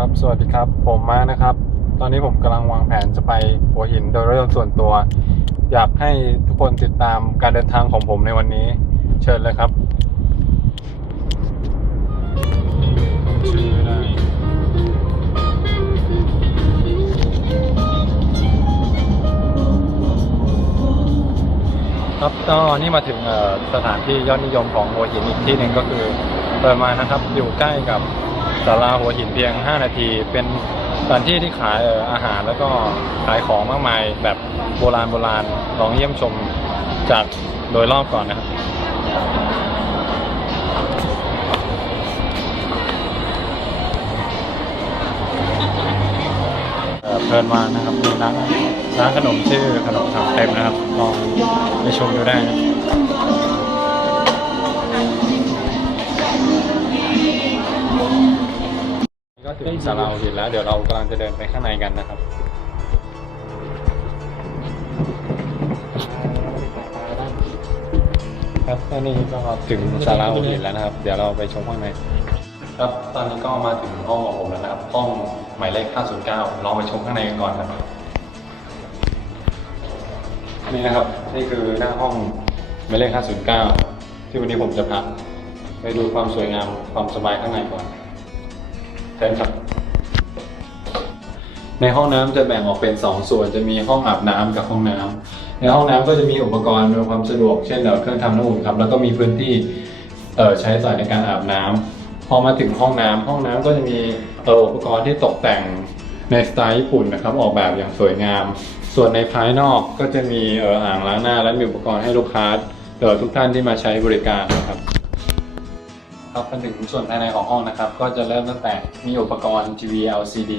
ครับ สวัสดีครับ ผมมานะครับ ตอนนี้ผมกำลังวางแผนจะไปหัวหินโดยรถยนต์ส่วนตัว อยากให้ทุกคนติดตามการเดินทางของผมในวันนี้ เชิญเลยครับชื่อได้ครับก็นี่มาถึงสถานที่ยอดนิยมของหัวหินอีกที่หนึ่งก็คือเปิดมานะครับ อยู่ใกล้กับ ศาลาหัวหินเพียง 5 นาที เป็นสถานที่ที่ขายออาหารแล้วก็ขายของมากมายแบบโบราณโบราณลองเยี่ยมชมจากโดยรอบก่อนนะครับเพลินมากนะครับมีร้านร้านขนมชื่อขนมทำเต็มนะครับลองไปชมดูได้นะ ถึงศาลาหัวหินแล้ว เดี๋ยวเรากำลังจะเดินไปข้างในกันนะครับ ครับตอนนี้ก็ถึงศาลาหัวหินแล้วนะครับ เดี๋ยวเราไปชมข้างในครับตอนนี้ก็มาถึงห้องของผมแล้วนะครับห้องหมายเลข 509ลองไปชมข้างในกันก่อนครับนี่นะครับนี่คือหน้าห้องหมายเลข 509 ที่วันนี้ผมจะพาไปดูความสวยงามความสบายข้างในก่อน เชิญครับ ในห้องน้ำจะแบ่งออกเป็น 2 ส่วน จะมีห้องอาบน้ำกับห้องน้ำในห้องน้ำก็จะมีอุปกรณ์อำนวยความสะดวก เช่นเอ่อเครื่องทำน้ำอุ่นครับ แล้วก็มีพื้นที่เอ่อใช้สอยในการอาบน้ำพอมาถึงห้องน้ำห้องน้ำก็จะมีเอ่ออุปกรณ์ที่ตกแต่งในสไตล์ญี่ปุ่นนะครับ ออกแบบอย่างสวยงาม ส่วนในภายนอกก็จะมีเอ่ออ่างล้างหน้า และมีอุปกรณ์ให้ลูกค้าเอ่อทุกท่านที่มาใช้บริการนะครับ ครับมาถึงส่วนภายในของห้องนะครับ ก็จะเริ่มตั้งแต่มีอุปกรณ์ TV LCD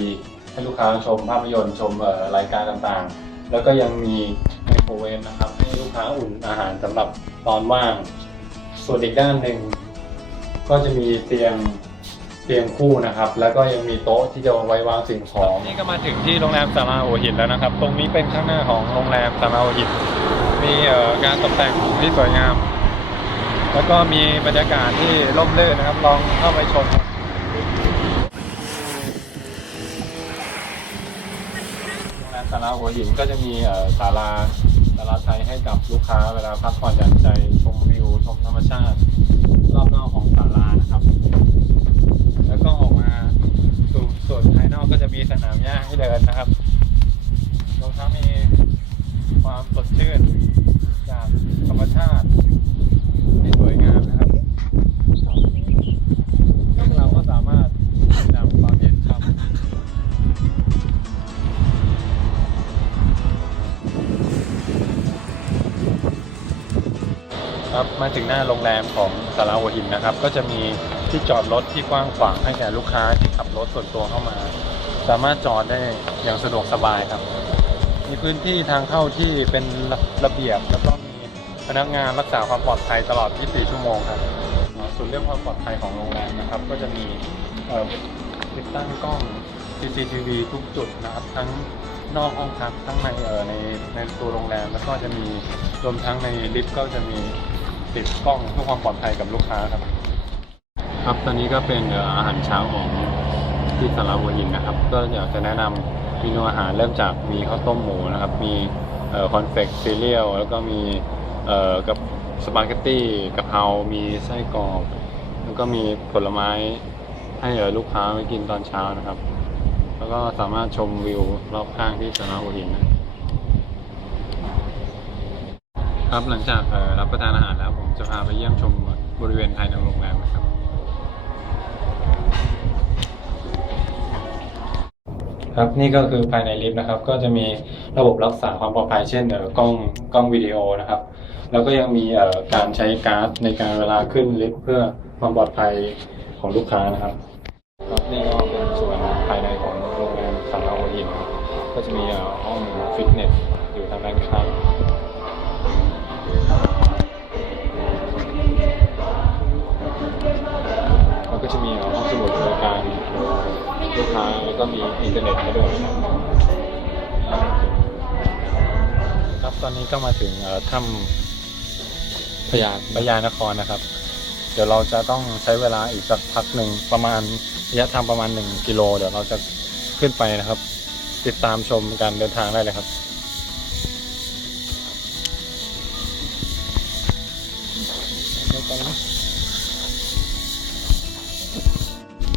ให้ลูกค้าชมภาพยนตร์ชมรายการต่างๆ แล้วก็ยังมีไมโครเวฟนะครับ ให้ลูกค้าอุ่นอาหารสำหรับตอนว่าง ส่วนอีกด้านหนึ่งก็จะมีเตียงเตียงคู่นะครับ แล้วก็ยังมีโต๊ะที่จะไว้วางสิ่งของ นี่ก็มาถึงที่โรงแรมสาราหัวหินแล้วนะครับ ตรงนี้เป็นข้างหน้าของโรงแรมสาราหัวหิน มีการตกแต่งที่สวยงาม แล้วก็มีบรรยากาศที่ร่มรื่นนะครับ ลองเข้าไปชมครับโรงแรมศาลาหัวหินก็จะมีศาลาศาลาไทยให้กับลูกค้าเวลาพักผ่อนหย่อนใจชมวิวชมธรรมชาติ รอบนอกของศาลานะครับ แล้วก็ออกมาสู่ส่วนภายนอกก็จะมีสนามหญ้าให้เดินนะครับรวมทั้งมีความสดชื่นจากธรรมชาติ ที่สวยงามนะครับซึ่งเราก็สามารถนำความเย็นครับครับมาถึงหน้าโรงแรมของสาราหัวหินนะครับ ก็จะมีที่จอดรถที่กว้างขวางให้แก่ลูกค้าที่ขับรถส่วนตัวเข้ามา สามารถจอดได้อย่างสะดวกสบายครับ มีพื้นที่ทางเข้าที่เป็นระระเบียบแล้วก็มี นักงานรักษาความปลอดภัยตลอด 24 ชั่วโมงครับส่วนเรื่องความปลอดภัยของโรงแรมนะครับ ก็จะมีติดตั้งกล้อง CCTV ทุกจุดนะครับ ทั้งนอกห้องพักทั้งในเออในในตัวโรงแรม แล้วก็จะมีรวมทั้งในลิฟต์ก็จะมีติดกล้องเพื่อความปลอดภัยกับลูกค้าครับ ครับตอนนี้ก็เป็นอออาหารเช้าของที่สาราหัวหินนะครับ ก็อยากจะแนะนำเมนูอาหารเริ่มจากมีข้าวต้มหมูนะครับ มีคอนเฟกซีเรียลแล้วก็มี อ่อกับสปาเกตตี้กะเพรามีไส้กรอกแล้วก็มีผลไม้ให้ลูกค้าไปกินตอนเช้านะครับ แล้วก็สามารถชมวิวรอบข้างที่สาราหัวหินนะครับหลังจากรับประทานอาหารแล้วผมจะพาไปเยี่ยมชมบริเวณภายในโรงแรมนะครับครับนี่ก็คือภายในลิฟต์นะครับ ก็จะมีระบบรักษาความปลอดภัยเช่นกล้องกล้องวิดีโอนะครับ แล้วก็ยังมีการใช้การ์ดในการเวลาขึ้นลิฟต์เพื่อความปลอดภัยของลูกค้านะครับครับนี่ก็เป็นส่วนภายในของโรงแรมสำราหัวหินครับก็จะมีห้องฟิตเนสอยู่ทางด้านข้างแล้วก็จะมีห้องสมุดบริการลูกค้าแล้วก็มีอินเทอร์เน็ตให้ด้วยครับครับตอนนี้ก็มาถึงถ้ำ พญาพญานครนะครับ เดี๋ยวเราจะต้องใช้เวลาอีกสักพักหนึ่งประมาณระยะทางประมาณ 1 กิโล เดี๋ยวเราจะขึ้นไปนะครับ ติดตามชมการเดินทางได้เลยครับ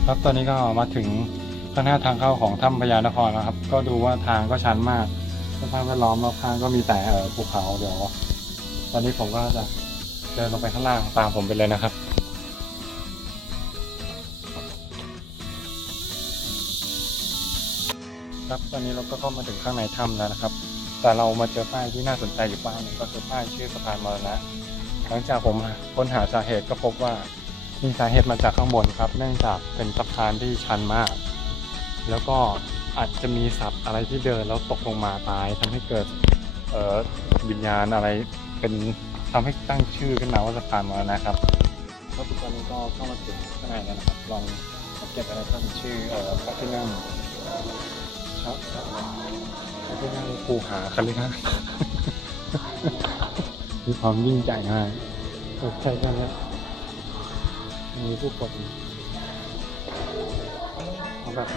ครับตอนนี้ก็มาถึงข้างหน้าทางเข้าของถ้ำพญานครแล้วครับ ก็ดูว่าทางก็ชันมากสภาพแวดล้อมรอบข้างก็มีแต่ภูเขาเดี๋ยว ตอนนี้ผมก็จะ เดินลงไปข้างล่างตามผมไปเลยนะครับ ครับตอนนี้เราก็เข้ามาถึงข้างในถ้ำแล้วนะครับ แต่เรามาเจอป้ายที่น่าสนใจอยู่ป้ายหนึงก็คือป้ายชื่อสะพานมรณะหลังจากผมค้นหาสาเหตุก็พบว่ามีสาเหตุมาจากข้างบนครับ เนื่องจากเป็นสะพานที่ชันมาก แล้วก็อาจจะมีสัตว์อะไรที่เดินแล้วตกลงมาตายทำให้เกิดวิญญาณอะไรเป็น ทำให้ตั้งชื่อขึ้นมาว่าสะพานมรณะครับแล้วตอนนี้ก็เข้ามาถึงข้างในแล้วนะครับ ลองสังเกตอะไรท่านชื่อเอ่อพระที่นั่งครับพระที่นั่งภูหาคฤหาสน์มีความยิ่งใหญ่มากเออใช่ใช่แล้วมีผู้คนเอาแบบ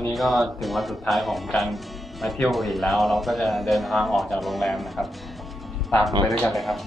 อนี้ก็ถึงวันสุดท้ายของการมาเที่ยวหัวหินแล้ว เราก็จะเดินทางออกจากโรงแรมนะครับ ตามไปด้วยกันเลยครับ